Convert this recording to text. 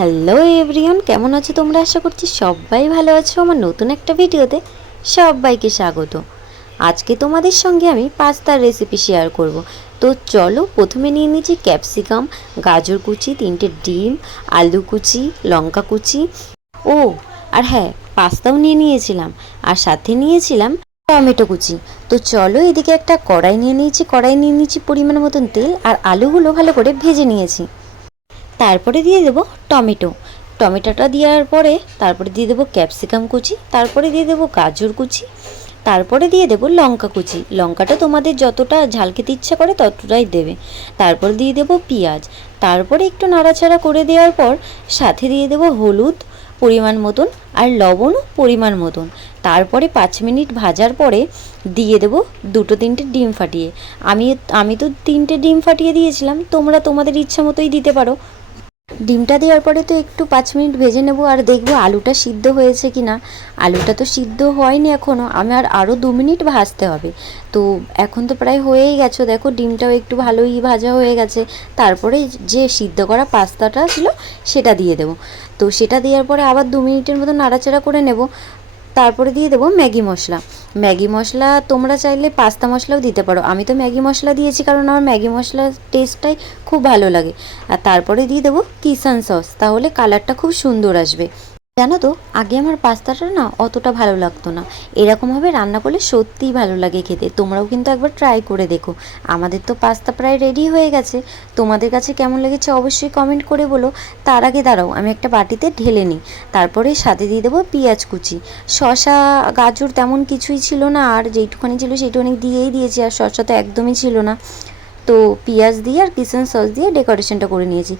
Hello everyone, কেমন আছো তোমরা? আশা করছি সবাই ভালো আছো। আমার নতুন একটা ভিডিওতে সবাইকে স্বাগত। আজকে তোমাদের সঙ্গে আমি পাস্তার রেসিপি শেয়ার করব। তো চলো, প্রথমে নিয়ে নিয়েছি ক্যাপসিকাম, গাজর কুচি, 3টে ডিম, আলু কুচি, লঙ্কা কুচি, ও আর হ্যাঁ, পাস্তাও নিয়ে নিয়েছিলাম, আর সাথে নিয়েছিলাম টমেটো কুচি। তো চলো, এদিকে একটা কড়াই নিয়ে নিয়েছি পরিমাণ মতন তেল, আর আলুগুলো ভালো করে ভেজে নিয়েছি। তারপরে দিয়ে দেবো টমেটোটা দেওয়ার পরে তারপরে দিয়ে দেবো ক্যাপসিকাম কুচি, তারপরে দিয়ে দেবো গাজর কুচি, তারপরে দিয়ে দেবো লঙ্কা কুচি। লঙ্কাটা তোমাদের যতটা ঝাল খেতে ইচ্ছা করে ততটাই দেবে। তারপর দিয়ে দেবো পেঁয়াজ। তারপরে একটু নাড়াচাড়া করে দেওয়ার পর সাথে দিয়ে দেবো হলুদ পরিমাণ মতন, আর লবণও পরিমাণ মতন। তারপরে 5 মিনিট ভাজার পরে দিয়ে দেবো 2-3টে ডিম ফাটিয়ে। আমি তো 3টে ডিম ফাটিয়ে দিয়েছিলাম, তোমরা তোমাদের ইচ্ছা মতোই দিতে পারো। ডিমটা দেওয়ার পরে তো একটু 5 মিনিট ভেজে নেব, আর দেখবো আলুটা সিদ্ধ হয়েছে কি না। আলুটা তো সিদ্ধ হয়নি এখনও, আমার আরও 2 মিনিট ভাজতে হবে। তো এখন তো প্রায় হয়েই গেছে, দেখো ডিমটাও একটু ভালোই ভাজা হয়ে গেছে। তারপরে যে সিদ্ধ করা পাস্তাটা ছিল সেটা দিয়ে দেবো। তো সেটা দেওয়ার পরে আবার 2 মিনিটের মতো নাড়াচাড়া করে নেব। তারপরে দিয়ে দেবো ম্যাগি মশলা তোমরা চাইলে পাস্তা মশলাও দিতে পারো। আমি তো ম্যাগি মশলা দিয়েছি কারণ আমার ম্যাগি মশলার টেস্টটাই খুব ভালো লাগে। আর তারপরে দিয়ে দেবো কিষান সস, তাহলে কালারটা খুব সুন্দর আসবে। জানো তো, আগে আমার পাস্তাটা না অতটা ভালো লাগতো না, এরকমভাবে রান্না করলে সত্যিই ভালো লাগে খেতে। তোমরাও কিন্তু একবার ট্রাই করে দেখো। আমাদের তো পাস্তা প্রায় রেডি হয়ে গেছে, তোমাদের কাছে কেমন লেগেছে অবশ্যই কমেন্ট করে বলো। তার আগে দাঁড়াও, আমি একটা বাটিতে ঢেলে নিই। তারপরে সাথে দিয়ে দেবো পেঁয়াজ কুচি। শসা গাজর তেমন কিছুই ছিল না, আর যেইটুখানি ছিল সেইটুখানি দিয়েই দিয়েছি, আর শসা তো একদমই ছিল না। তো পেঁয়াজ দিয়ে আর কিষান সস দিয়ে ডেকোরেশনটা করে নিয়েছি।